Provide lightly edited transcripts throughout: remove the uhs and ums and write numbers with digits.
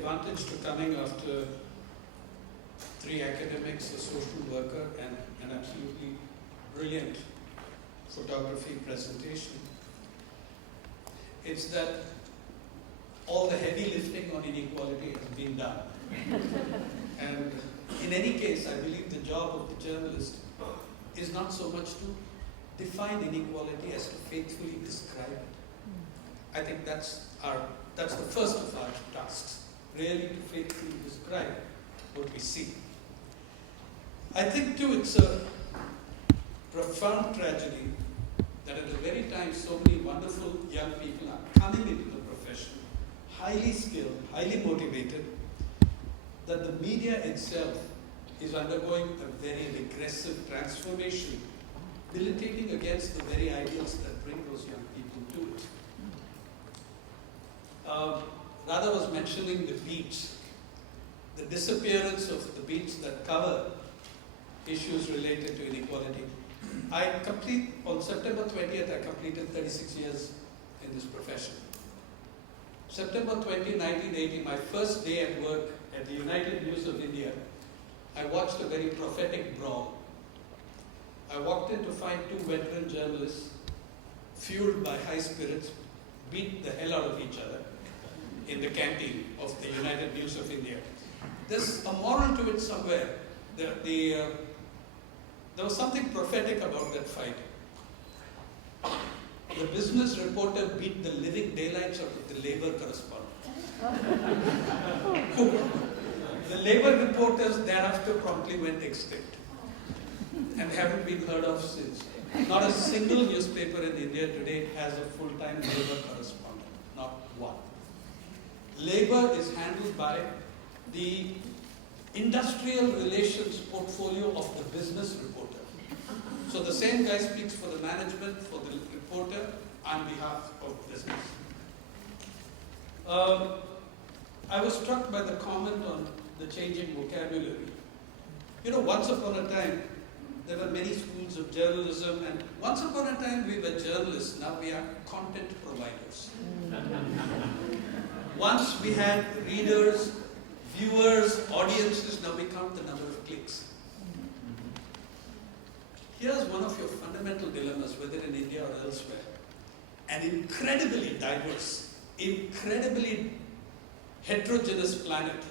advantage to coming after 3 academics, a social worker, and an absolutely brilliant photography presentation. It's that all the heavy lifting on inequality has been done. And in any case, I believe the job of the journalist is not so much to define inequality as to faithfully describe it. I think that's the first of our tasks, really to faithfully describe what we see. I think too it's a profound tragedy that at the very time so many wonderful young people are coming into the profession, highly skilled, highly motivated, that the media itself is undergoing a very regressive transformation, militating against the very ideals that bring those young people to it. Radha was mentioning the beats, the disappearance of the beats that cover issues related to inequality. On September 20th, I completed 36 years in this profession. September 20, 1980, my first day at work at the United News of India, I watched a very prophetic brawl. I walked in to find 2 veteran journalists, fueled by high spirits, beat the hell out of each other in the canteen of the United News of India. There's a moral to it somewhere. There was something prophetic about that fight. The business reporter beat the living daylights out of the labor correspondent. The labor reporters thereafter promptly went extinct and haven't been heard of since. Not a single newspaper in India today has a full-time labor correspondent. Not one. Labor is handled by the industrial relations portfolio of the business reporter. So the same guy speaks for the management, for the reporter, on behalf of business. I was struck by the comment on the changing vocabulary. You know, once upon a time, there were many schools of journalism, and once upon a time we were journalists, now we are content providers. Once we had readers, viewers, audiences, now we count the number of clicks. Here's one of your fundamental dilemmas, whether in India or elsewhere. An incredibly diverse, incredibly heterogeneous planet.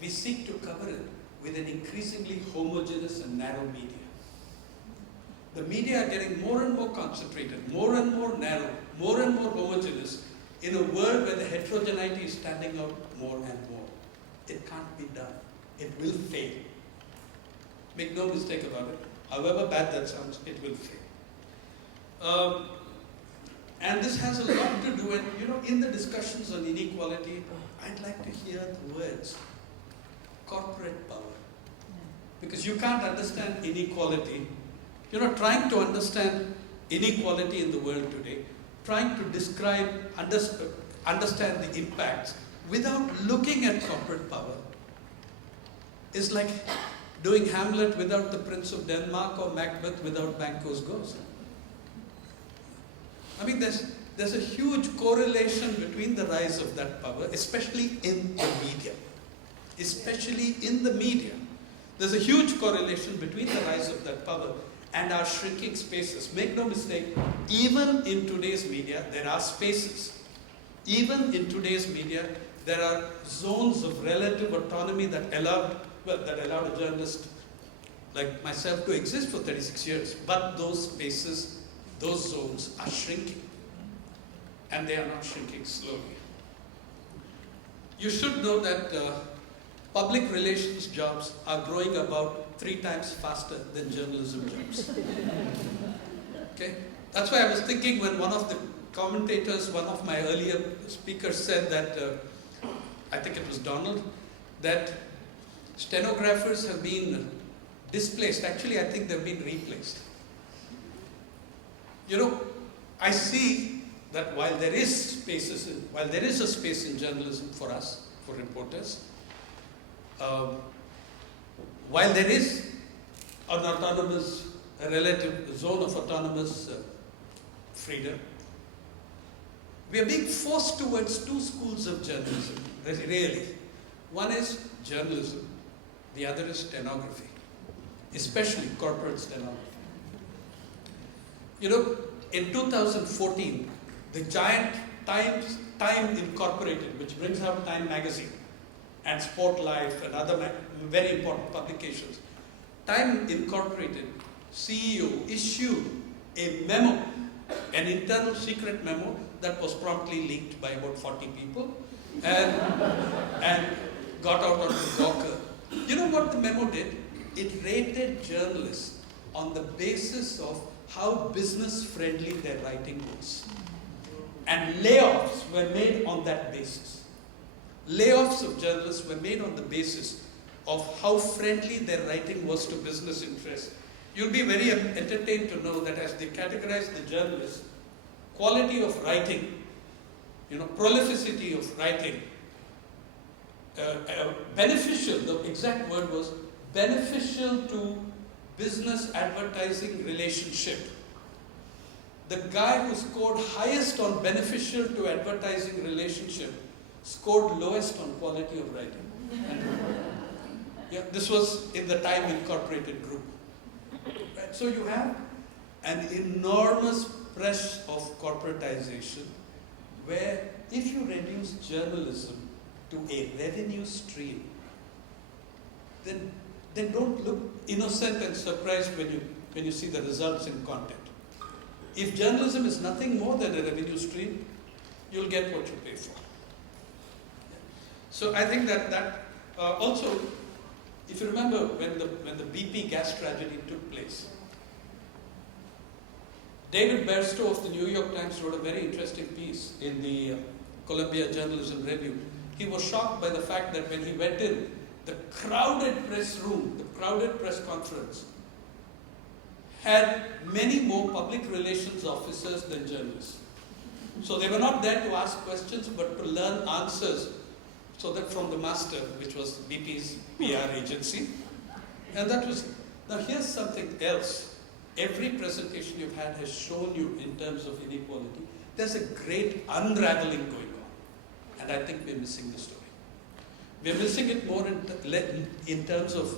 We seek to cover it with an increasingly homogeneous and narrow media. The media are getting more and more concentrated, more and more narrow, more and more homogeneous, in a world where the heterogeneity is standing out more and more. It can't be done. It will fail. Make no mistake about it. However bad that sounds, it will fail. And this has a lot to do, and you know, in the discussions on inequality, I'd like to hear the words corporate power. Because you can't understand inequality. You know, trying to understand inequality in the world today, trying to describe, understand the impacts without looking at corporate power is like doing Hamlet without the Prince of Denmark or Macbeth without Banquo's ghost. I mean, there's a huge correlation between the rise of that power, especially in the media. Especially in the media. There's a huge correlation between the rise of that power and our shrinking spaces. Make no mistake, even in today's media, there are spaces. Even in today's media, there are zones of relative autonomy that allowed a journalist like myself to exist for 36 years. But those spaces, those zones are shrinking. And they are not shrinking slowly. You should know that public relations jobs are growing about 3 times faster than journalism jobs. Okay? That's why I was thinking when one of the commentators, one of my earlier speakers said that, I think it was Donald, that stenographers have been displaced. Actually, I think they've been replaced. You know, I see that while there is a space in journalism for us, for reporters, while there is a relative zone of autonomous freedom, We are being forced towards two schools of journalism, really. One is journalism, the other is stenography, especially corporate stenography. You know, in 2014, the giant Time Incorporated, which brings out Time magazine and Sport Life and other very important publications, Time Incorporated CEO issued a memo, an internal secret memo that was promptly leaked by about 40 people and got out on the Gawker. You know what the memo did? It rated journalists on the basis of how business-friendly their writing was. And layoffs were made on that basis. Layoffs of journalists were made on the basis of how friendly their writing was to business interests. You'll be very entertained to know that as they categorize the journalists, quality of writing, prolificity of writing, beneficial, the exact word was beneficial to business advertising relationship. The guy who scored highest on beneficial to advertising relationship scored lowest on quality of writing. Yeah, this was in the Time Incorporated group. Right? So you have an enormous press of corporatization where if you reduce journalism to a revenue stream, then don't look innocent and surprised when you see the results in content. If journalism is nothing more than a revenue stream, you'll get what you pay for. So I think that also, if you remember when the BP gas tragedy took place, David Bairstow of the New York Times wrote a very interesting piece in the Columbia Journalism Review. He was shocked by the fact that when he went in, the crowded press room, the crowded press conference, had many more public relations officers than journalists. So they were not there to ask questions, but to learn answers, so that from the master, which was BP's PR agency. And that was, now here's something else. Every presentation you've had has shown you in terms of inequality, there's a great unraveling going on. And I think we're missing the story. We're missing it more in terms of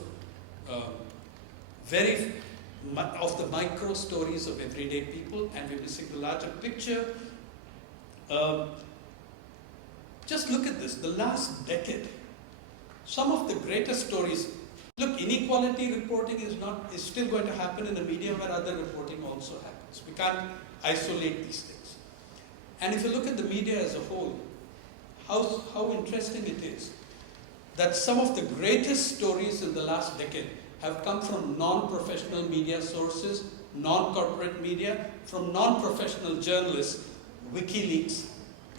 of the micro stories of everyday people, and we're missing the larger picture. Just look at this, the last decade. Some of the greatest stories. Look, inequality reporting is still going to happen in the media where other reporting also happens. We can't isolate these things. And if you look at the media as a whole, how interesting it is that some of the greatest stories in the last decade have come from non-professional media sources, non-corporate media, from non-professional journalists, WikiLeaks,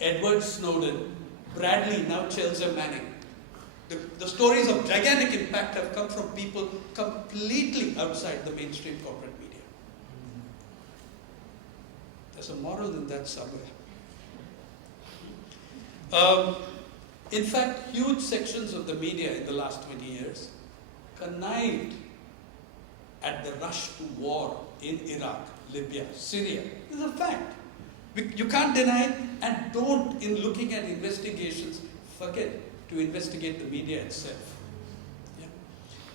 Edward Snowden, Bradley, now Chelsea Manning. The stories of gigantic impact have come from people completely outside the mainstream corporate media. There's a moral in that somewhere. In fact, huge sections of the media in the last 20 years connived at the rush to war in Iraq, Libya, Syria. This is a fact. You can't deny it, and don't, in looking at investigations, forget to investigate the media itself. Yeah.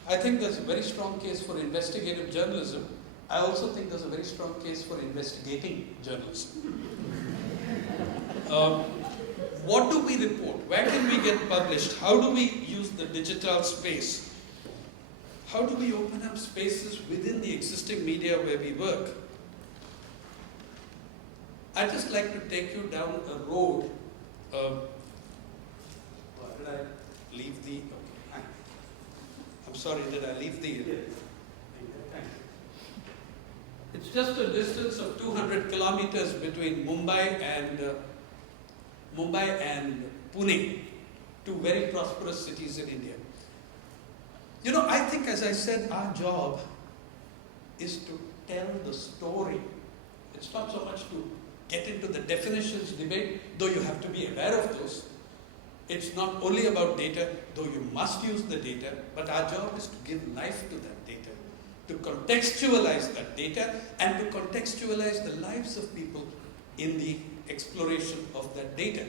I think there's a very strong case for investigative journalism. I also think there's a very strong case for investigating journalism. What do we report? Where can we get published? How do we use the digital space? How do we open up spaces within the existing media where we work? I'd just like to take you down a road. Did I leave the... Okay. I'm sorry, did I leave the... It's just a distance of 200 kilometers between Mumbai and Pune, two very prosperous cities in India. You know, I think, as I said, our job is to tell the story. It's not so much to get into the definitions debate, though you have to be aware of those. It's not only about data, though you must use the data, but our job is to give life to that data, to contextualize that data, and to contextualize the lives of people in the exploration of that data.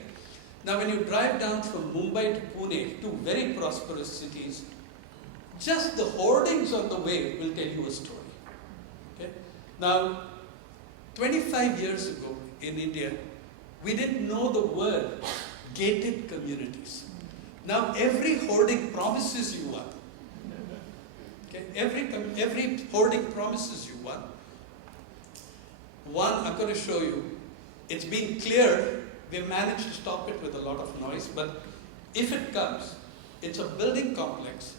Now, when you drive down from Mumbai to Pune, two very prosperous cities, just the hoardings on the way will tell you a story. Okay? Now, 25 years ago in India, we didn't know the word gated communities. Now, every hoarding promises you one. Okay? Every hoarding promises you one. One, I'm going to show you. It's been cleared. We've managed to stop it with a lot of noise, but if it comes, it's a building complex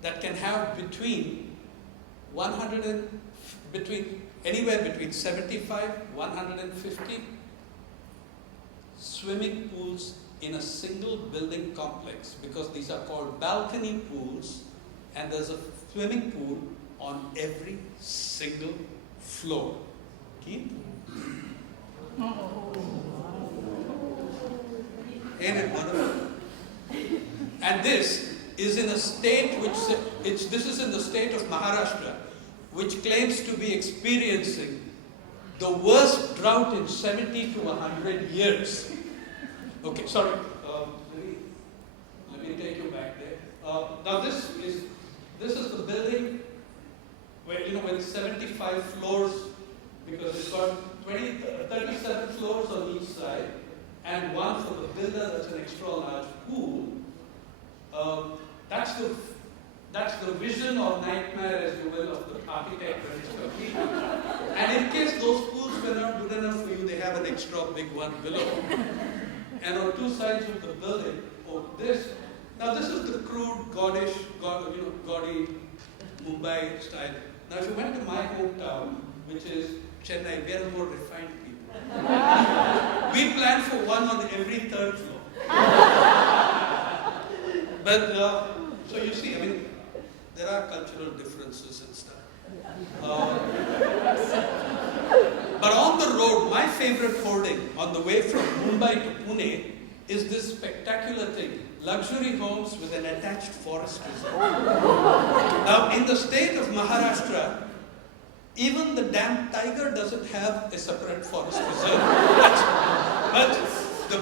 that can have anywhere between 75, 150 swimming pools in a single building complex, because these are called balcony pools, and there's a swimming pool on every single floor. Keep. Ain't it wonderful? And this is in a state this is in the state of Maharashtra, which claims to be experiencing the worst drought in 70 to 100 years. Okay, sorry. Let me take you back there. Now this is the building where, with 75 floors, because it's got 37 floors on each side, and one for the builder that's an extra large pool. That's the vision or nightmare, as you will, of the architect when it's completed. And in case those pools were not good enough for you, they have an extra big one below. And on two sides of the building, now this is the crude, gaudy Mumbai style. Now if you went to my hometown, which is Chennai, we are more refined people. We plan for one on every third floor. But, so you see, there are cultural differences and stuff. But on the road, my favorite hoarding on the way from Mumbai to Pune is this spectacular thing. Luxury homes with an attached forest reserve. Now, in the state of Maharashtra, even the damn tiger doesn't have a separate forest reserve. But the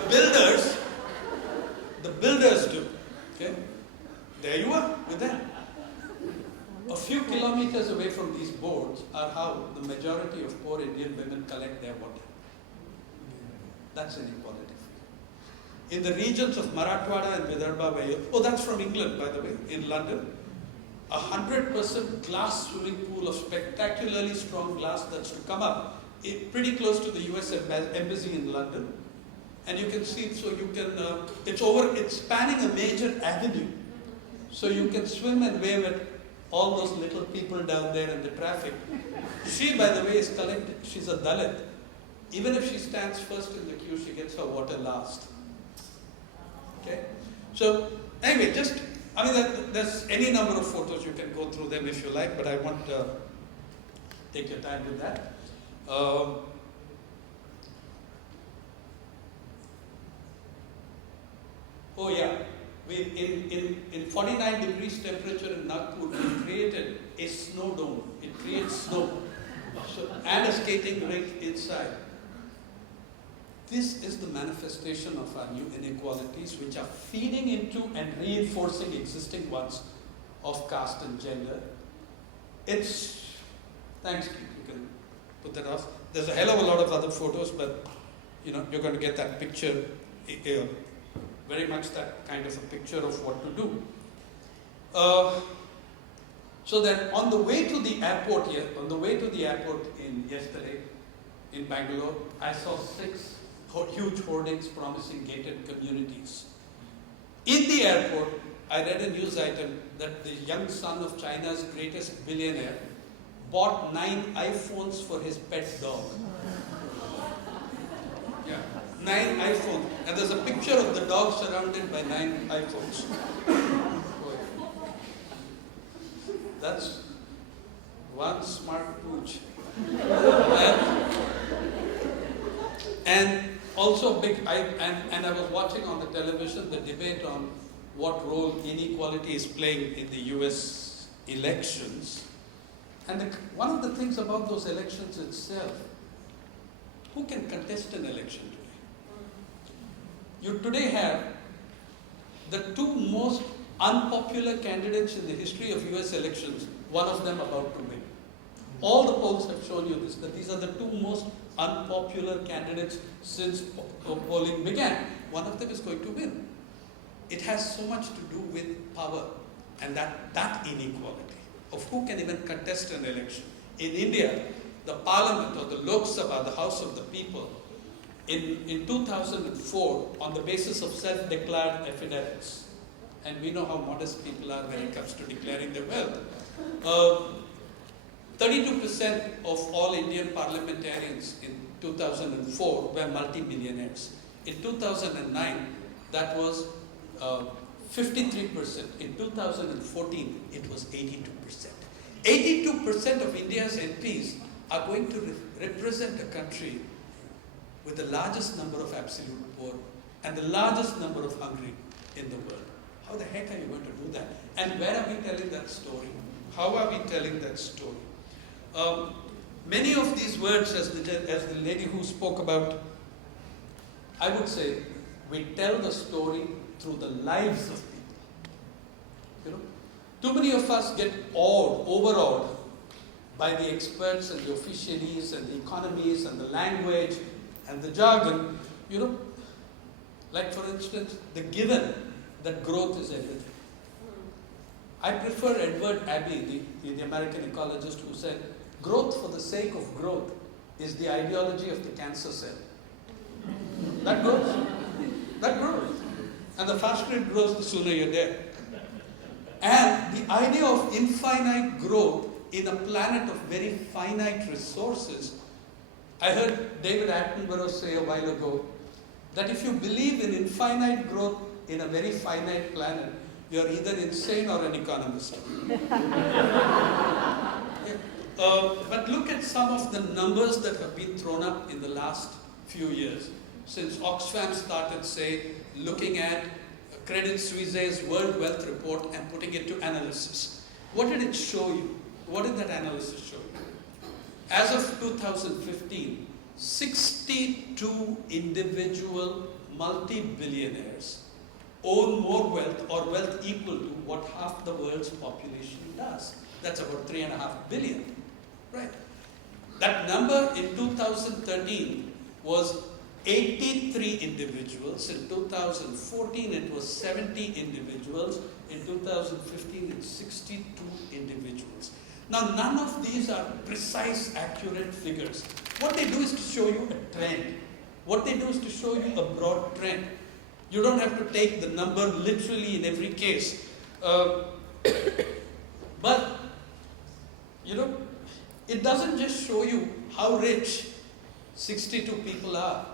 builders do. Okay? There you are with them. A few kilometers away from these boards are how the majority of poor Indian women collect their water. That's inequality. In the regions of Marathwada and Vidarbha, that's from England, by the way, in London, 100% glass swimming pool of spectacularly strong glass that's to come up, pretty close to the US Embassy in London. And you can see, it's spanning a major avenue. So you can swim and wave at all those little people down there in the traffic. She, by the way, is collected. She's a Dalit. Even if she stands first in the queue, she gets her water last. Okay? So, anyway, there's any number of photos. You can go through them if you like, but I won't take your time with that. Oh yeah, in 49 degrees temperature in Nagpur, we created a snow dome. It creates snow. And a skating rink inside. This is the manifestation of our new inequalities, which are feeding into and reinforcing existing ones of caste and gender. Thanks, Keith, you can put that off. There's a hell of a lot of other photos, but you're going to get that picture, very much that kind of a picture of what to do. So then on the way to the airport yesterday in Bangalore, I saw 6 huge hoardings promising gated communities. In the airport, I read a news item that the young son of China's greatest billionaire bought 9 iPhones for his pet dog. Yeah, 9 iPhones. And there's a picture of the dog surrounded by 9 iPhones. That's one smart pooch. And also I was watching on the television the debate on what role inequality is playing in the US elections. And one of the things about those elections itself, who can contest an election today? You today have the two most unpopular candidates in the history of US elections, one of them about to win. All the polls have shown you this, that these are the two most unpopular candidates since polling began. One of them is going to win. It has so much to do with power and that inequality of who can even contest an election. In India, the parliament or the Lok Sabha, the House of the People, in 2004, on the basis of self-declared affidavits, and we know how modest people are when it comes to declaring their wealth, 32% of all Indian parliamentarians in 2004 were multi-millionaires. In 2009, that was 53%. In 2014, it was 82%. 82% of India's MPs are going to represent a country with the largest number of absolute poor and the largest number of hungry in the world. How the heck are you going to do that? And where are we telling that story? How are we telling that story? Many of these words, as the lady who spoke about, I would say, we tell the story through the lives of people. You know, too many of us get overawed by the experts and the officiaries and the economies and the language and the jargon. You know, like for instance, the given that growth is everything. I prefer Edward Abbey, the American ecologist, who said, growth for the sake of growth is the ideology of the cancer cell. That grows. That grows. And the faster it grows, the sooner you're dead. And the idea of infinite growth in a planet of very finite resources, I heard David Attenborough say a while ago that if you believe in infinite growth in a very finite planet, you're either insane or an economist. But look at some of the numbers that have been thrown up in the last few years. Since Oxfam started, say, looking at Credit Suisse's World Wealth Report and putting it to analysis. What did it show you? What did that analysis show you? As of 2015, 62 individual multi-billionaires own more wealth or wealth equal to what half the world's population does. That's about 3.5 billion. Right. That number in 2013 was 83 individuals. In 2014, it was 70 individuals. In 2015, it's 62 individuals. Now, none of these are precise, accurate figures. What they do is to show you a trend. What they do is to show you a broad trend. You don't have to take the number literally in every case. But, you know, it doesn't just show you how rich 62 people are.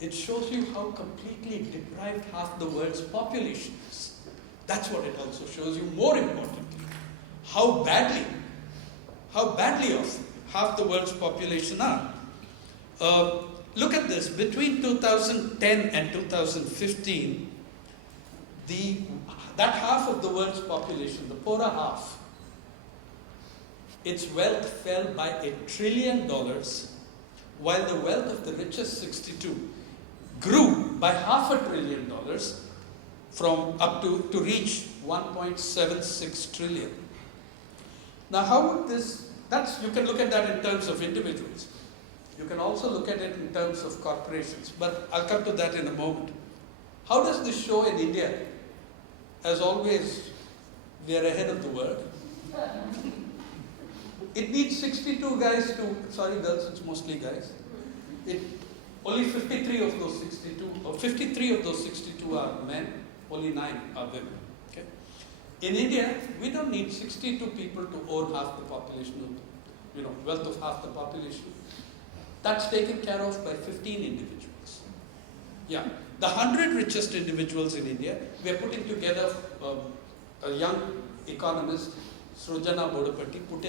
It shows you how completely deprived half the world's population is. That's what it also shows you. More importantly, how badly off half the world's population are. Look at this. Between 2010 and 2015, that half of the world's population, the poorer half, its wealth fell by $1 trillion, while the wealth of the richest 62 grew by $500 billion from up to reach 1.76 trillion. Now, how would this? You can look at that in terms of individuals. You can also look at it in terms of corporations, but I'll come to that in a moment. How does this show in India? As always, we are ahead of the world. It needs 62 guys to, sorry girls, it's mostly guys. Only 53 of those 62 are men, only 9 are women. Okay? In India, we don't need 62 people to own half the population, wealth of half the population. That's taken care of by 15 individuals. Yeah, the 100 richest individuals in India, we are putting together a young economist, Srujana Bodapatti, put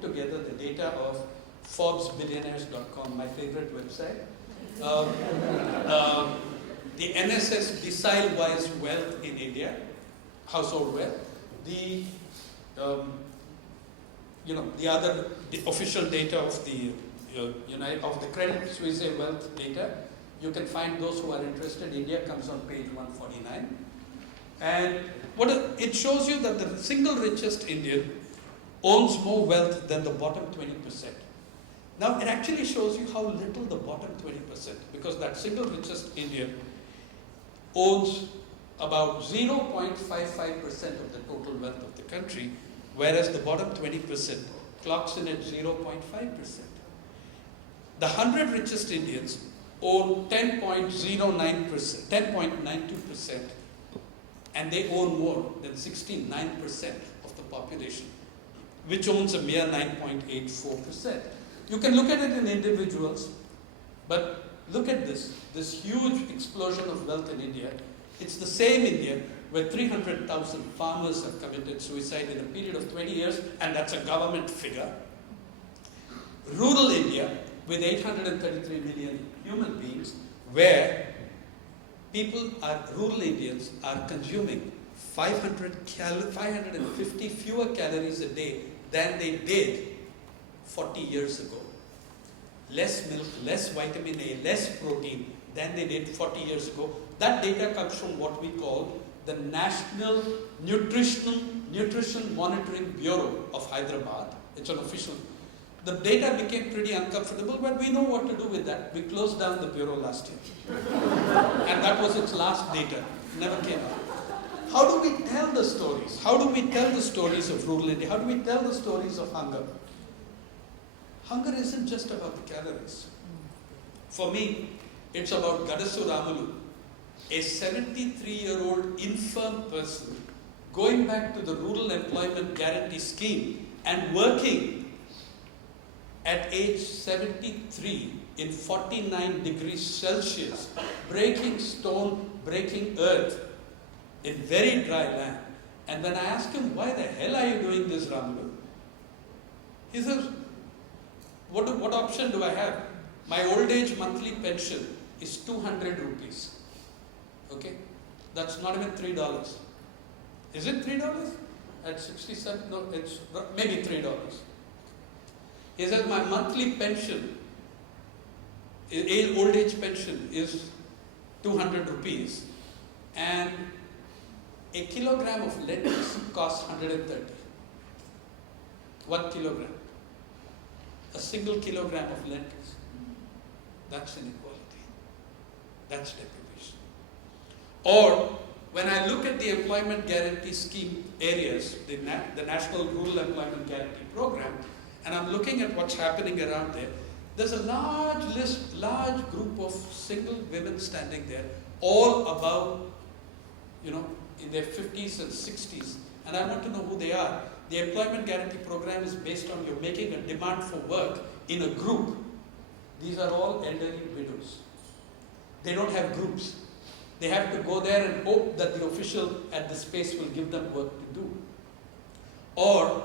together the data of ForbesBillionaires.com, my favorite website. The NSS decile-wise wealth in India, household wealth, the official data of the of the Credit Suisse wealth data. You can find those who are interested. India comes on page 149. And it shows you that the single richest Indian owns more wealth than the bottom 20%. Now, it actually shows you how little the bottom 20%, because that single richest Indian owns about 0.55% of the total wealth of the country, whereas the bottom 20% clocks in at 0.5%. The 100 richest Indians own 10.09%, 10.92%, and they own more than 69% of the population, which owns a mere 9.84%. You can look at it in individuals, but look at this huge explosion of wealth in India. It's the same India where 300,000 farmers have committed suicide in a period of 20 years, and that's a government figure. Rural India, with 833 million human beings, where rural Indians are consuming 550 fewer calories a day than they did 40 years ago. Less milk, less vitamin A, less protein than they did 40 years ago. That data comes from what we call the National Nutrition Monitoring Bureau of Hyderabad. It's an official. The data became pretty uncomfortable, but we know what to do with that. We closed down the bureau last year. And that was its last data. Never came out. How do we tell the stories? How do we tell the stories of rural India? How do we tell the stories of hunger? Hunger isn't just about the calories. For me, it's about Gadasu Ramulu, a 73-year-old infirm person going back to the Rural Employment Guarantee Scheme and working at age 73 in 49 degrees Celsius, breaking stone, breaking earth in very dry land. And when I asked him, why the hell are you doing this, Ramulu? He says, what option do I have? My old age monthly pension is 200 rupees. Okay? That's not even $3. Is it $3? At 67? No, it's maybe $3. He says, my monthly pension, old age pension, is 200 rupees. And a kilogram of lentils costs 130. 1 kilogram. A single kilogram of lentils. That's inequality. That's deprivation. Or, when I look at the employment guarantee scheme areas, the National Rural Employment Guarantee Program, and I'm looking at what's happening around there, there's a large group of single women standing there, all above, in their 50s and 60s. And I want to know who they are. The employment guarantee program is based on you making a demand for work in a group. These are all elderly widows. They don't have groups. They have to go there and hope that the official at the space will give them work to do. Or,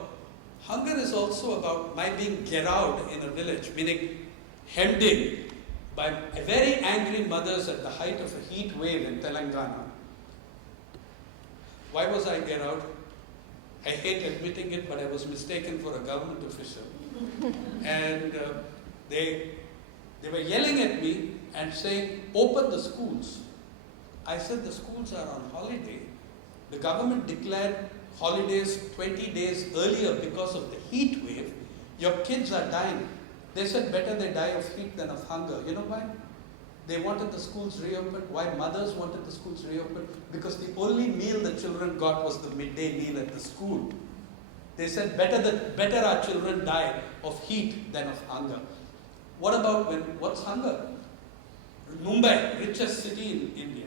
hunger is also about my being geraud in a village, meaning hemmed in by very angry mothers at the height of a heat wave in Telangana. Why was I geraud? I hate admitting it, but I was mistaken for a government official. And they were yelling at me and saying, open the schools. I said, the schools are on holiday. The government declared holidays 20 days earlier because of the heat wave. Your kids are dying. They said better they die of heat than of hunger. You know why? They wanted the schools reopened. Why mothers wanted the schools reopened? Because the only meal the children got was the midday meal at the school. They said better our children die of heat than of hunger. What about what's hunger? Mumbai, richest city in India.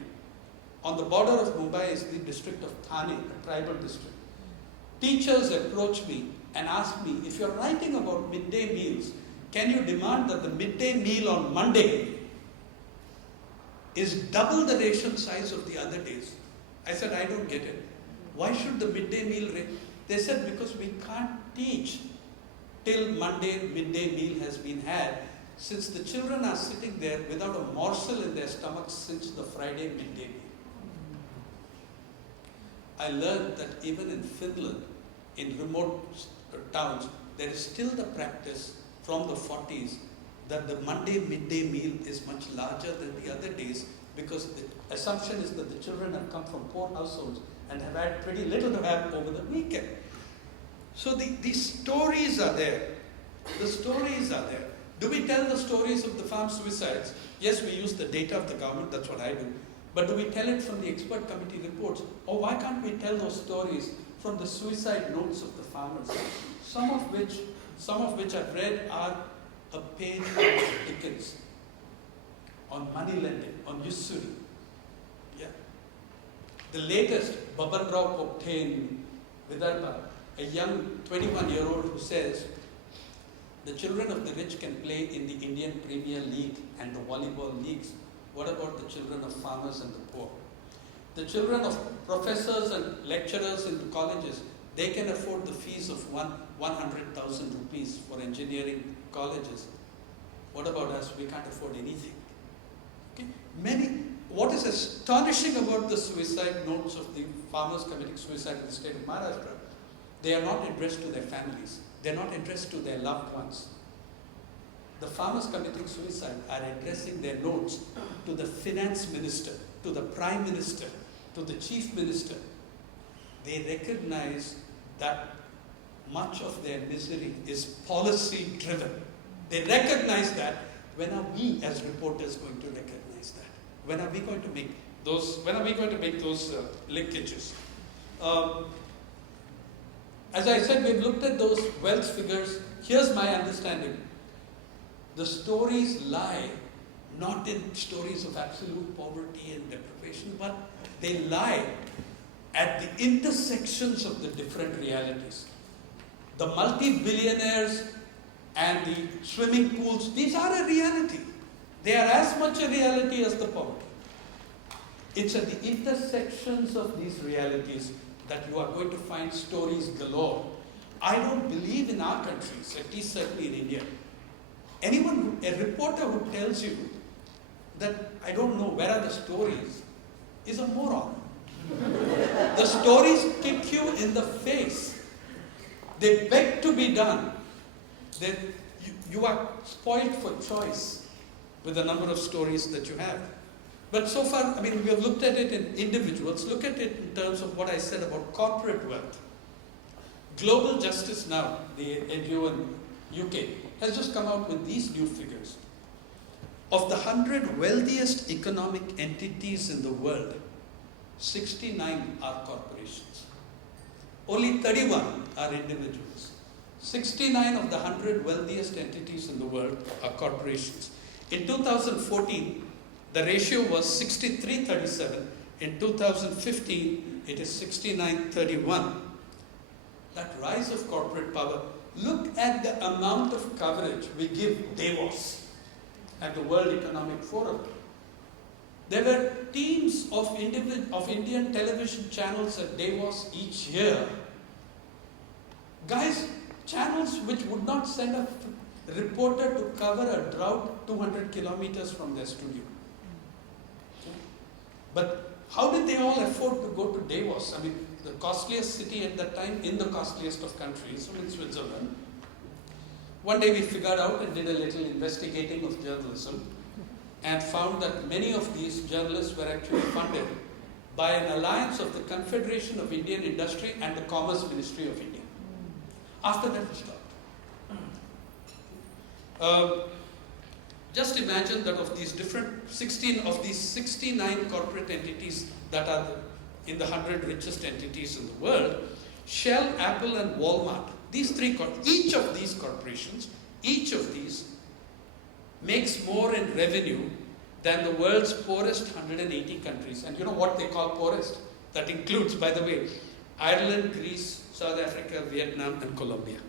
On the border of Mumbai is the district of Thane, a tribal district. Teachers approach me and ask me, if you're writing about midday meals, can you demand that the midday meal on Monday is double the ration size of the other days? I said, I don't get it. Why should the midday meal rate? They said, because we can't teach till Monday midday meal has been had, since the children are sitting there without a morsel in their stomachs since the Friday midday meal. I learned that even in Finland, in remote towns, there is still the practice from the 40s that the Monday midday meal is much larger than the other days, because the assumption is that the children have come from poor households and have had pretty little to have over the weekend. So these stories are there. The stories are there. Do we tell the stories of the farm suicides? Yes, we use the data of the government, that's what I do. But do we tell it from the expert committee reports? Or why can't we tell those stories from the suicide notes of the farmers? Some of which I've read are a page of Dickens on money lending, on usury. Yeah. The latest, Baban Rao Popte in Vidarbha, a young 21-year-old who says, the children of the rich can play in the Indian Premier League and the volleyball leagues. What about the children of farmers and the poor? The children of professors and lecturers in colleges, they can afford the fees of 100,000 rupees for engineering colleges. What about us? We can't afford anything. Okay? What is astonishing about the suicide notes of the farmers committing suicide in the state of Maharashtra, they are not addressed to their families. They're not addressed to their loved ones. The farmers committing suicide are addressing their notes to the finance minister, to the prime minister, to the chief minister. They recognize that much of their misery is policy driven. They recognize that. When are we as reporters going to recognize that? When are we going to make those linkages? As I said, we've looked at those wealth figures. Here's my understanding. The stories lie not in stories of absolute poverty and deprivation, but they lie at the intersections of the different realities. The multi-billionaires and the swimming pools, these are a reality. They are as much a reality as the poverty. It's at the intersections of these realities that you are going to find stories galore. I don't believe in our countries, at least certainly in India. A reporter who tells you that I don't know where are the stories is a moron. The stories kick you in the face. They beg to be done. You are spoiled for choice with the number of stories that you have. But so far, we have looked at it in individuals. Look at it in terms of what I said about corporate wealth. Global Justice Now, the NGO in UK, has just come out with these new figures. Of the 100 wealthiest economic entities in the world, 69 are corporations. Only 31 are individuals. 69 of the 100 wealthiest entities in the world are corporations. In 2014, the ratio was 63-37. In 2015, it is 69-31. That rise of corporate power. Look at the amount of coverage we give Davos at the World Economic Forum. There were teams of Indian television channels at Davos each year. Guys, channels which would not send a reporter to cover a drought 200 kilometers from their studio. But how did they all afford to go to Davos? The costliest city at that time, in the costliest of countries, in Switzerland. One day we figured out and did a little investigating of journalism and found that many of these journalists were actually funded by an alliance of the Confederation of Indian Industry and the Commerce Ministry of India. After that, we stopped. Just imagine that of these 69 corporate entities that are in the 100 richest entities in the world, Shell, Apple, and Walmart, each of these corporations, makes more in revenue than the world's poorest 180 countries. And you know what they call poorest? That includes, by the way, Ireland, Greece, South Africa, Vietnam, and Colombia.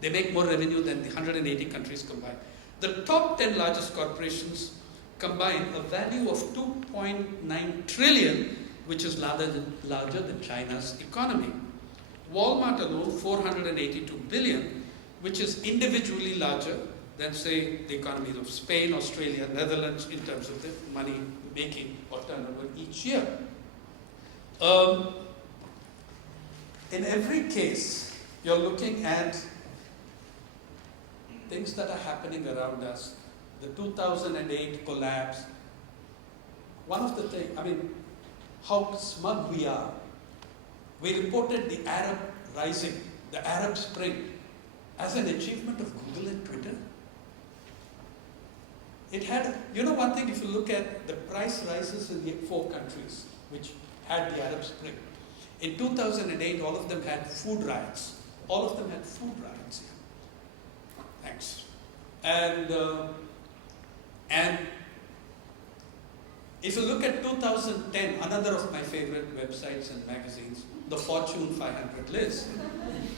They make more revenue than the 180 countries combined. The top 10 largest corporations combine a value of 2.9 trillion, which is larger than China's economy. Walmart alone, 482 billion, which is individually larger than, say, the economies of Spain, Australia, Netherlands, in terms of the money making or turnover each year. In every case, you're looking at things that are happening around us the 2008 collapse. One of the things, I mean, how smug we are. We reported the Arab Rising, the Arab Spring, as an achievement of Google and Twitter. It had, you know one thing, if you look at the price rises in the 4 countries which had the Arab Spring. In 2008, all of them had food riots. All of them had food riots. Thanks. And if you look at 2010, another of my favorite websites and magazines, the Fortune 500 list,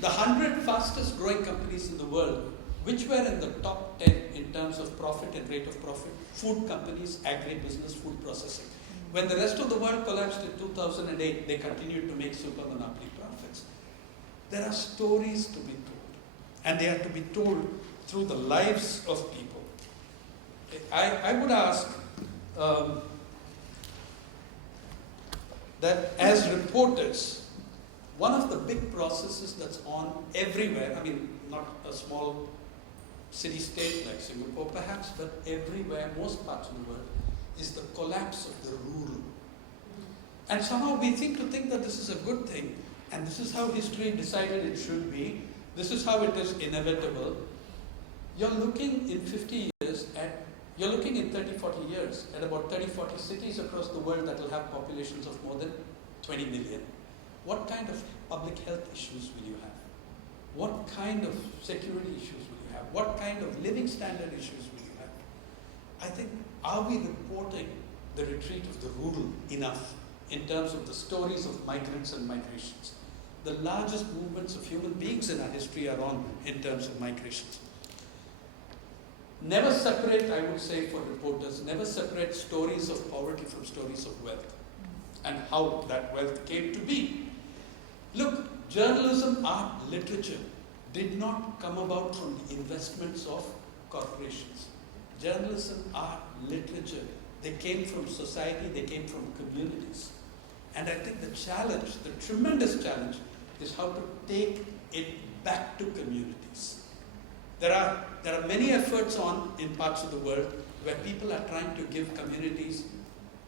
the 100 fastest growing companies in the world, which were in the top 10 in terms of profit and rate of profit, food companies, agribusiness, food processing. When the rest of the world collapsed in 2008, they continued to make super monopoly profits. There are stories to be told, and they are to be told through the lives of people. I would ask that as reporters, one of the big processes that's on everywhere, I mean, not a small city-state like Singapore perhaps, but everywhere, most parts of the world, is the collapse of the rural. And somehow we think that this is a good thing, and this is how history decided it should be, this is how it is inevitable. You're looking in 50 years at, you're looking in 30, 40 years at about 30, 40 cities across the world that will have populations of more than 20 million. What kind of public health issues will you have? What kind of security issues will you have? What kind of living standard issues will you have? I think, are we reporting the retreat of the rural enough in terms of the stories of migrants and migrations? The largest movements of human beings in our history are on in terms of migrations. Never separate, I would say for reporters, never separate stories of poverty from stories of wealth and how that wealth came to be. Look, journalism, art, literature did not come about from the investments of corporations. Journalism, art, literature, they came from society, they came from communities. And I think the challenge, the tremendous challenge, is how to take it back to communities. There are many efforts on in parts of the world where people are trying to give communities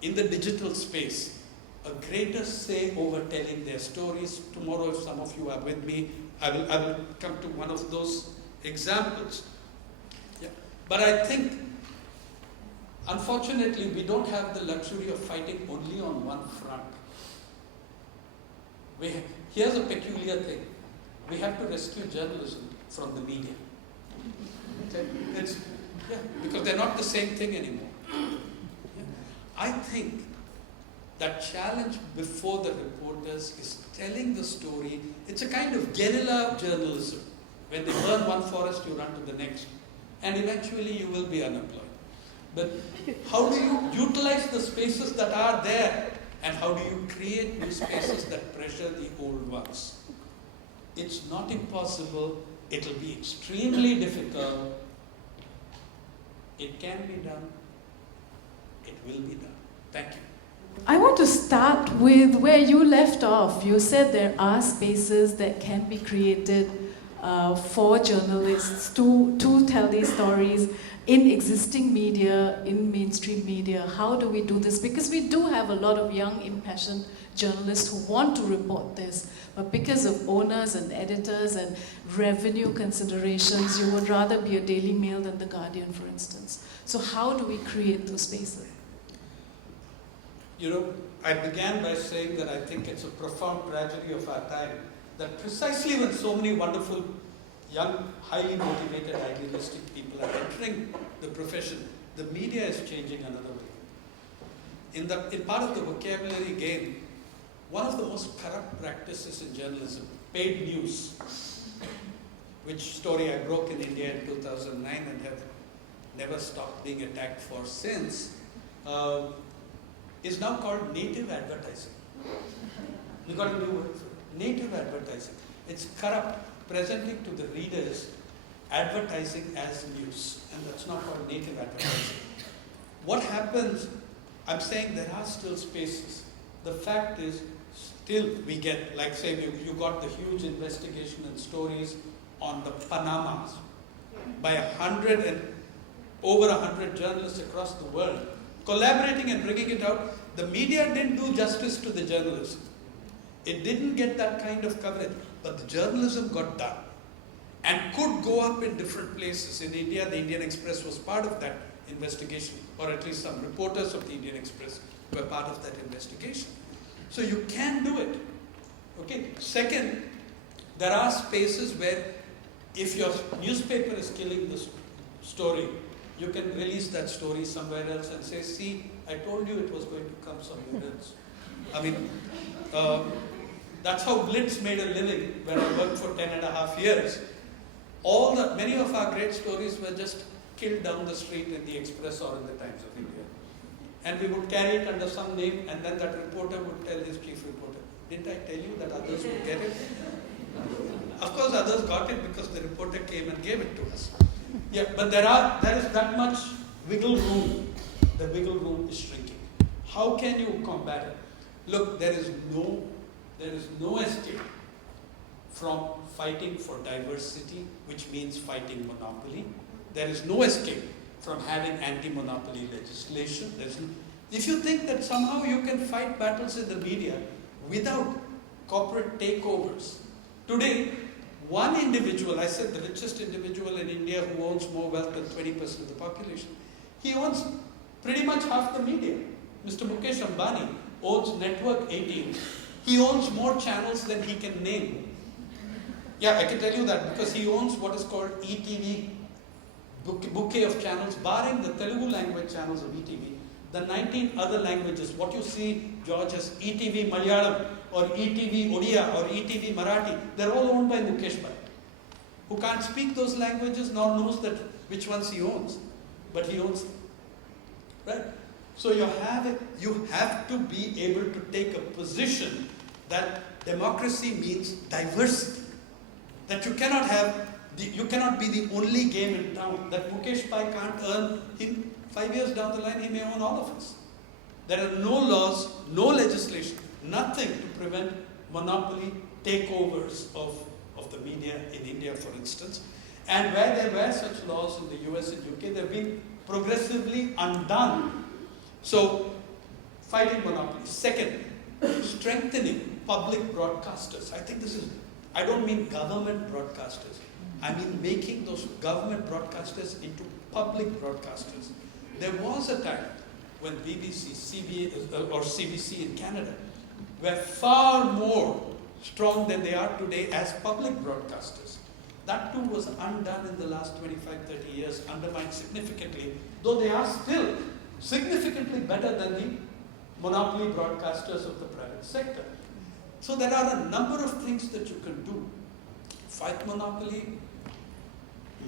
in the digital space a greater say over telling their stories. Tomorrow, if some of you are with me, I will come to one of those examples. Yeah. But I think, unfortunately, we don't have the luxury of fighting only on one front. Here's a peculiar thing. We have to rescue journalism from the media. Okay? Because they're not the same thing anymore. Yeah. I think that challenge before the reporters is telling the story. It's a kind of guerrilla journalism. When they burn one forest, you run to the next. And eventually you will be unemployed. But how do you utilize the spaces that are there? And how do you create new spaces that pressure the old ones? It's not impossible. It will be extremely difficult. It can be done. It will be done. Thank you. I want to start with where you left off. You said there are spaces that can be created for journalists to tell these stories in existing media, in mainstream media. How do we do this? Because we do have a lot of young, impassioned journalists who want to report this, but because of owners and editors and revenue considerations, you would rather be a Daily Mail than The Guardian, for instance. So how do we create those spaces? You know, I began by saying that I think it's a profound tragedy of our time that precisely when so many wonderful, young, highly motivated, idealistic people are entering the profession, the media is changing another way. In part of the vocabulary game, one of the most corrupt practices in journalism, paid news, which story I broke in India in 2009 and have never stopped being attacked for since, is now called native advertising. We got a new word for it. Native advertising. It's corrupt, presenting to the readers advertising as news, and that's not called native advertising. What happens, I'm saying there are still spaces. The fact is, still we get, like say you got the huge investigation and stories on the Panamas by 100 and over 100 journalists across the world, collaborating and bringing it out. The media didn't do justice to the journalism. It didn't get that kind of coverage, but the journalism got done and could go up in different places. In India, the Indian Express was part of that investigation, or at least some reporters of the Indian Express were part of that investigation. So you can do it. Okay. Second, there are spaces where if your newspaper is killing the story, you can release that story somewhere else and say, see, I told you it was going to come somewhere else. I mean, that's how Blitz made a living when I worked for 10.5 years. Many of our great stories were just killed down the street in the Express or in the Times of India. And we would carry it under some name, and then that reporter would tell his chief reporter, didn't I tell you that others would get it? Of course others got it because the reporter came and gave it to us. Yeah, but there is that much wiggle room. The wiggle room is shrinking. How can you combat it? Look, there is no escape from fighting for diversity, which means fighting monopoly. There is no escape from having anti-monopoly legislation. If you think that somehow you can fight battles in the media without corporate takeovers. Today, one individual, I said the richest individual in India who owns more wealth than 20% of the population, he owns pretty much half the media. Mr. Mukesh Ambani owns Network 18. He owns more channels than he can name. Yeah, I can tell you that because he owns what is called ETV, bouquet of channels, barring the Telugu language channels of ETV. The 19 other languages, what you see, George, as ETV Malayalam, or ETV Odia, or ETV Marathi, they're all owned by Mukesh Bhai, who can't speak those languages nor knows that which ones he owns, but he owns them. Right? So you have to be able to take a position that democracy means diversity. That you cannot be the only game in town. That Mukesh Bhai can't earn him 5 years down the line, he may own all of us. There are no laws, no legislation, nothing to prevent monopoly takeovers of the media in India, for instance. And where there were such laws in the US and UK, they've been progressively undone. So, fighting monopolies. Second, strengthening public broadcasters. I don't mean government broadcasters. I mean making those government broadcasters into public broadcasters. There was a time when BBC, CBC in Canada were far more strong than they are today as public broadcasters. That too was undone in the last 25, 30 years, undermined significantly, though they are still significantly better than the monopoly broadcasters of the private sector. So there are a number of things that you can do. Fight monopoly,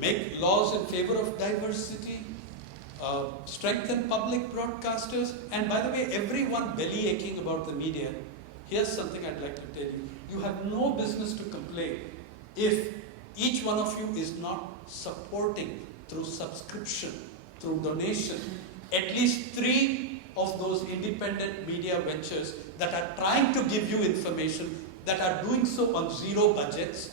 make laws in favor of diversity, strengthen public broadcasters, and by the way, everyone belly aching about the media, here's something I'd like to tell you. You have no business to complain if each one of you is not supporting through subscription, through donation, at least 3 of those independent media ventures that are trying to give you information, that are doing so on 0 budgets.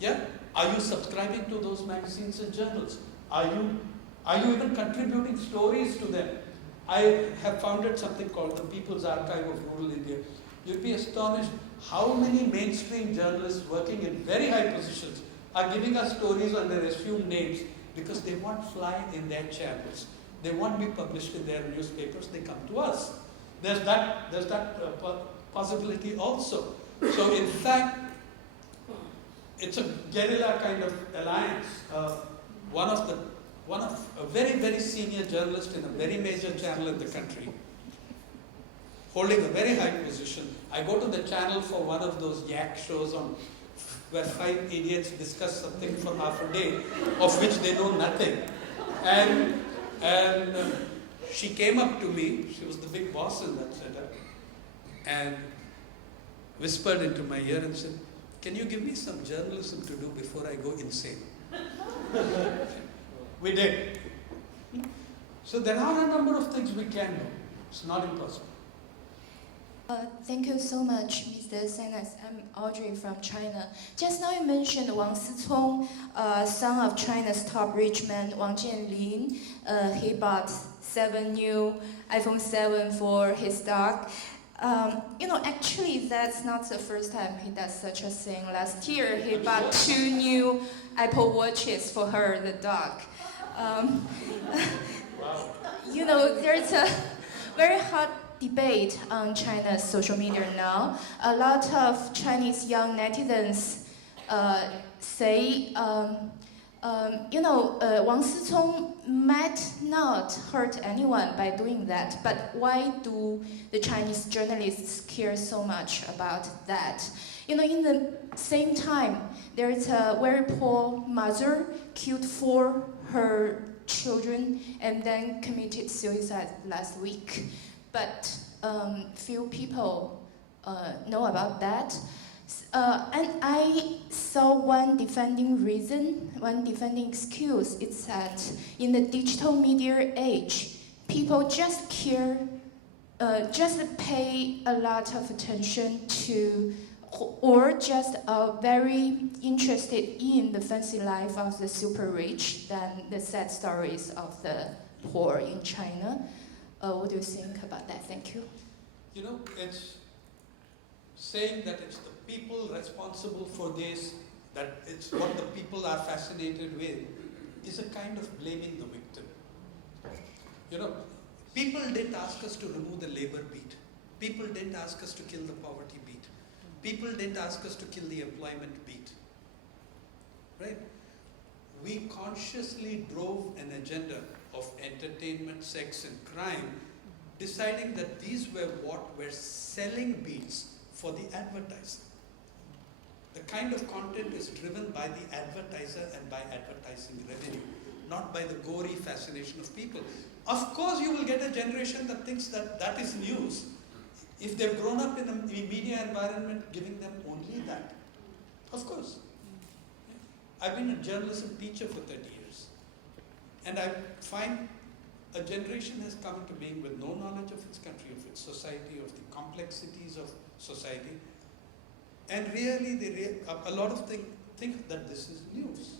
Yeah? Are you subscribing to those magazines and journals? Are you even contributing stories to them? I have founded something called the People's Archive of Rural India. You'll be astonished how many mainstream journalists working in very high positions are giving us stories under assumed names because they want fly in their channels. They want to be published in their newspapers. They come to us. There's that possibility also. So in fact, it's a guerrilla kind of alliance. One of a very, very senior journalist in a very major channel in the country, holding a very high position. I go to the channel for one of those yak shows where 5 idiots discuss something for half a day, of which they know nothing. And she came up to me, she was the big boss in that setup, and whispered into my ear and said, "Can you give me some journalism to do before I go insane?" We did. So there are a number of things we can do. It's not impossible. Thank you so much, Mr. Sainath. I'm Audrey from China. Just now you mentioned Wang Sicong, son of China's top rich man Wang Jianlin. He bought 7 new iPhone 7 for his dog. Actually, that's not the first time he does such a thing. Last year, he bought 2 new Apple Watches for her, the dog. There's a very hot debate on China's social media now. A lot of Chinese young netizens say, Wang Sicong might not hurt anyone by doing that, but why do the Chinese journalists care so much about that? In the same time, there is a very poor mother killed 4 her children and then committed suicide last week. But few people know about that. And I saw one defending excuse. It's that in the digital media age, people just pay a lot of attention to, or just are very interested in the fancy life of the super rich than the sad stories of the poor in China. What do you think about that? Thank you. It's saying that it's the people responsible for this, that it's what the people are fascinated with, is a kind of blaming the victim. People didn't ask us to remove the labor beat. People didn't ask us to kill the poverty beat. People didn't ask us to kill the employment beat. Right? We consciously drove an agenda of entertainment, sex, and crime, deciding that these were what were selling beats for the advertiser. The kind of content is driven by the advertiser and by advertising revenue, not by the gory fascination of people. Of course, you will get a generation that thinks that that is news, if they've grown up in a media environment giving them only that. Of course. I've been a journalism teacher for 30 years. And I find a generation has come into being with no knowledge of its country, of its society, of the complexities of society. And really, a lot of them think that this is news.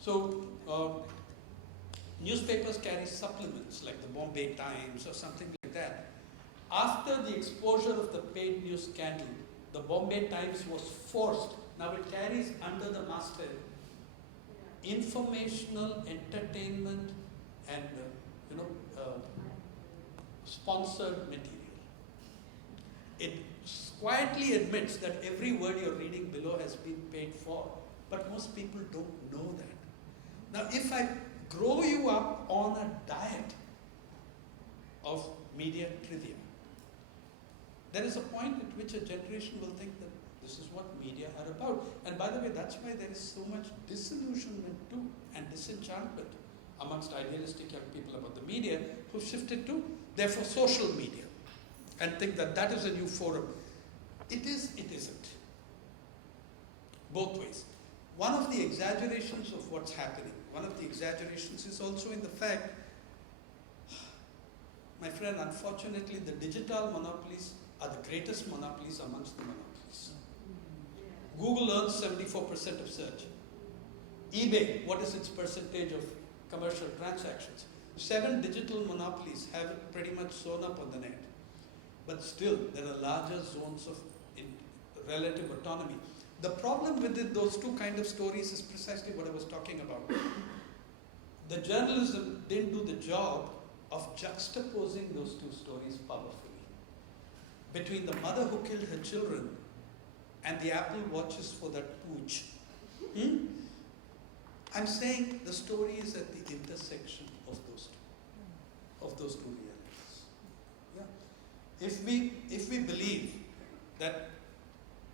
So, newspapers carry supplements like the Bombay Times or something like that. After the exposure of the paid news scandal, the Bombay Times was forced. Now it carries under the masthead informational, entertainment, and sponsored material. It quietly admits that every word you're reading below has been paid for, but most people don't know that. Now, if I grow you up on a diet of media trivia, there is a point at which a generation will think that this is what media are about. And by the way, that's why there is so much disillusionment too and disenchantment amongst idealistic young people about the media who shifted to, therefore, social media and think that that is a new forum. It is, it isn't. Both ways. One of the exaggerations of what's happening, one of the exaggerations is also in the fact, my friend, unfortunately, the digital monopolies are the greatest monopolies amongst the monopolies. Google earns 74% of search. eBay, what is its percentage of commercial transactions? 7 digital monopolies have it pretty much sewn up on the net. But still, there are larger zones of relative autonomy. The problem with those two kind of stories is precisely what I was talking about. The journalism didn't do the job of juxtaposing those two stories powerfully. Between the mother who killed her children and the Apple Watches for that pooch. I'm saying the story is at the intersection of those two realities. Yeah. If we believe that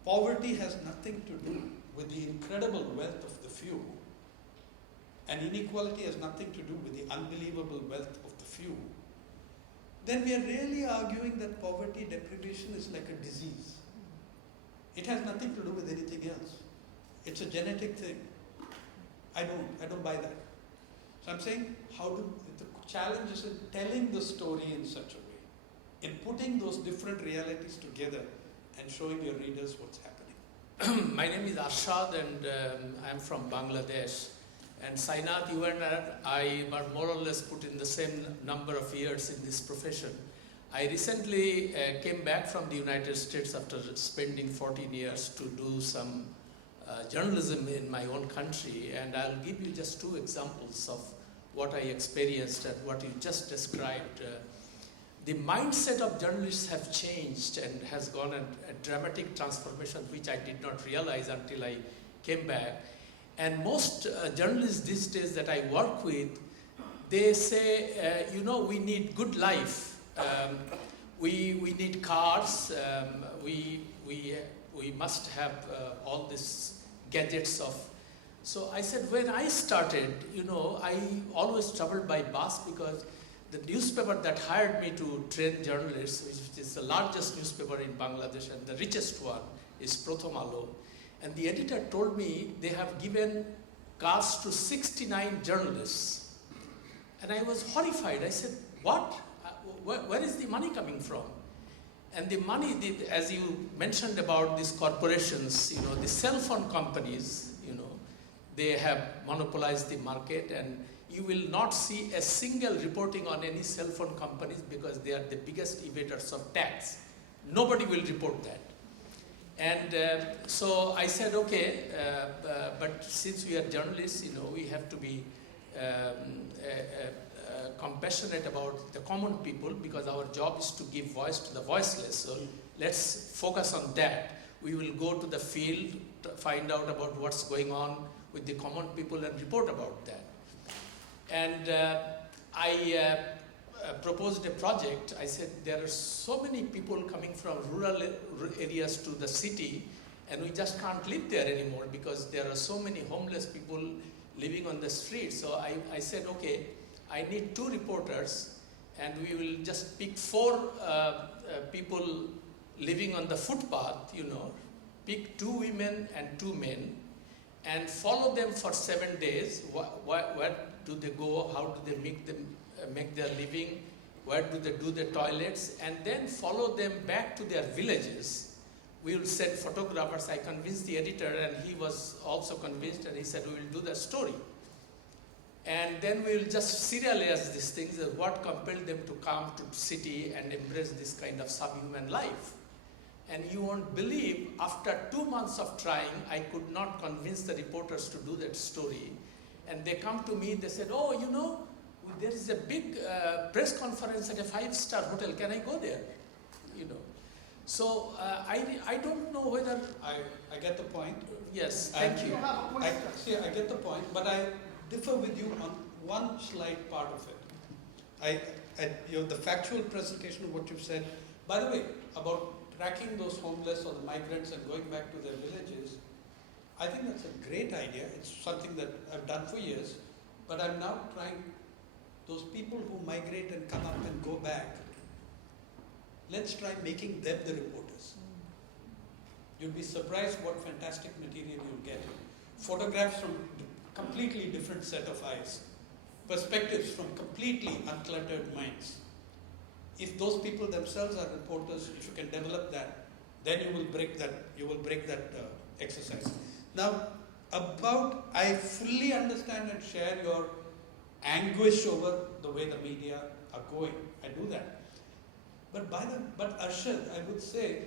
poverty has nothing to do with the incredible wealth of the few, and inequality has nothing to do with the unbelievable wealth of the few, then we are really arguing that poverty deprivation is like a disease. It has nothing to do with anything else. It's a genetic thing. I don't buy that. So I'm saying, the challenge is in telling the story in such a way in putting those different realities together and showing your readers what's happening? My name is Arshad and I'm from Bangladesh. And Sainath, you and I were more or less put in the same number of years in this profession. I recently came back from the United States after spending 14 years to do some journalism in my own country, and I'll give you just two examples of what I experienced and what you just described. The mindset of journalists have changed and has gone a dramatic transformation which I did not realize until I came back. And most journalists these days that I work with, they say, we need good life. We need cars. We must have all these gadgets of. So I said, when I started, I always traveled by bus because the newspaper that hired me to train journalists, which is the largest newspaper in Bangladesh and the richest one, is Prothom Alo. And the editor told me they have given cars to 69 journalists. And I was horrified. I said, what? Where is the money coming from? And the money, as you mentioned about these corporations, the cell phone companies, they have monopolized the market, and you will not see a single reporting on any cell phone companies because they are the biggest evaders of tax. Nobody will report that. And so I said, okay, but since we are journalists, we have to be compassionate about the common people because our job is to give voice to the voiceless. So let's focus on that. We will go to the field to find out about what's going on with the common people and report about that. And I proposed a project. I said, there are so many people coming from rural areas to the city, and we just can't live there anymore because there are so many homeless people living on the street. So I said, okay, I need 2 reporters, and we will just pick 4 people living on the footpath, pick 2 women and 2 men, and follow them for 7 days. Where do they go? How do they make their living? Where do they do the toilets? And then follow them back to their villages. We will send photographers. I convinced the editor, and he was also convinced, and he said, we will do the story. And then we will just serialize these things, what compelled them to come to city and embrace this kind of subhuman life. And you won't believe, after 2 months of trying, I could not convince the reporters to do that story. And they come to me, they said, oh, there is a big press conference at a 5-star hotel. Can I go there? So I don't know whether... I get the point. Yes, thank you. I get the point, but I differ with you on one slight part of it. The factual presentation of what you've said, by the way, about tracking those homeless or the migrants and going back to their villages, I think that's a great idea. It's something that I've done for years, but I'm now trying those people who migrate and come up and go back, let's try making them the reporters. You'll be surprised what fantastic material you'll get. Photographs from completely different set of eyes, perspectives from completely uncluttered minds. If those people themselves are reporters, if you can develop that, then you will break that exercise. Now, I fully understand and share your anguish over the way the media are going. I do that. But Arshad, I would say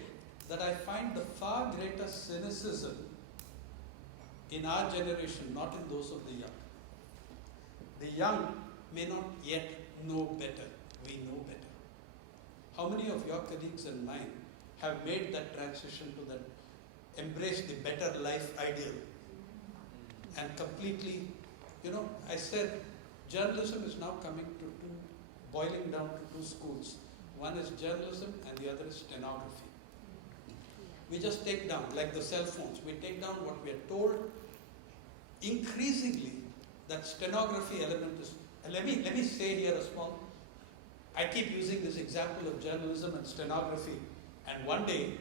that I find the far greater cynicism in our generation, not in those of the young. The young may not yet know better. We know better. How many of your colleagues and mine have made that transition to that, embrace the better life ideal and completely, I said journalism is now coming to boiling down to 2 schools. One is journalism and the other is stenography. We just take down, like the cell phones, we take down what we are told. Increasingly, that stenography element is, and let me say here a small, I keep using this example of journalism and stenography, and one day,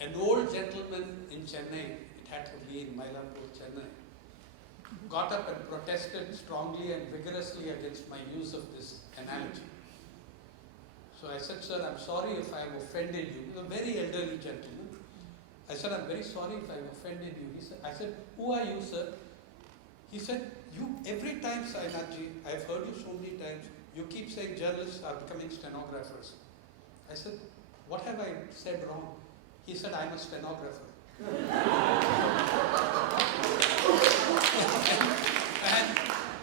an old gentleman in Chennai, it had to be in Mylapore, Chennai, got up and protested strongly and vigorously against my use of this analogy. So I said, sir, I'm sorry if I have offended you. He was a very elderly gentleman. I said, I'm very sorry if I have offended you. I said, who are you, sir? He said, you, every time, Sainathji, I've heard you so many times, you keep saying journalists are becoming stenographers. I said, what have I said wrong? He said, I'm a stenographer.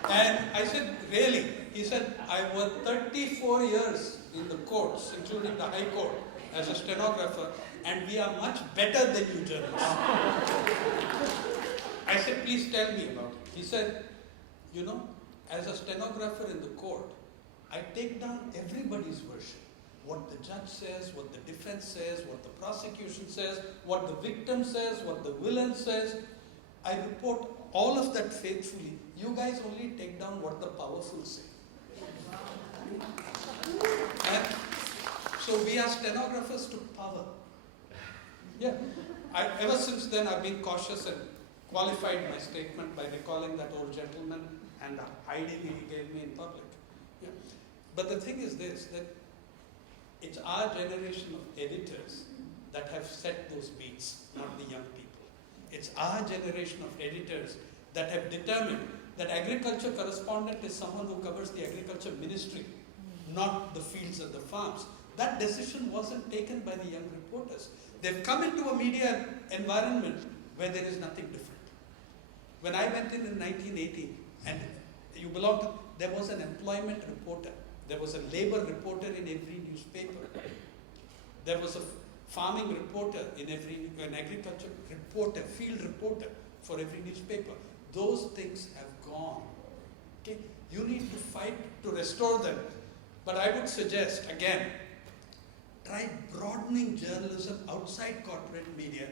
and I said, really? He said, I worked 34 years in the courts, including the High Court, as a stenographer, and we are much better than you journalists. I said, please tell me about it. He said, you know, as a stenographer in the court, I take down everybody's version. What the judge says, what the defense says, what the prosecution says, what the victim says, what the villain says. I report all of that faithfully. You guys only take down what the powerful say. And so we are stenographers to power. Yeah. Ever since then, I've been cautious and qualified my statement by recalling that old gentleman and the hiding he gave me in public. Yeah. But the thing is this, that it's our generation of editors that have set those beats, not the young people. It's our generation of editors that have determined that agriculture correspondent is someone who covers the agriculture ministry, not the fields and the farms. That decision wasn't taken by the young reporters. They've come into a media environment where there is nothing different. When I went in 1980, and you belong to, there was an employment reporter. There was a labor reporter in every newspaper. There was a farming reporter in an agriculture reporter, field reporter for every newspaper. Those things have gone. Okay? You need to fight to restore them. But I would suggest, again, try broadening journalism outside corporate media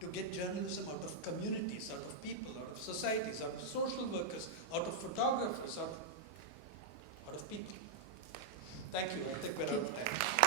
to get journalism out of communities, out of people, out of societies, out of social workers, out of photographers, out of people. Thank you. I think we're out of time.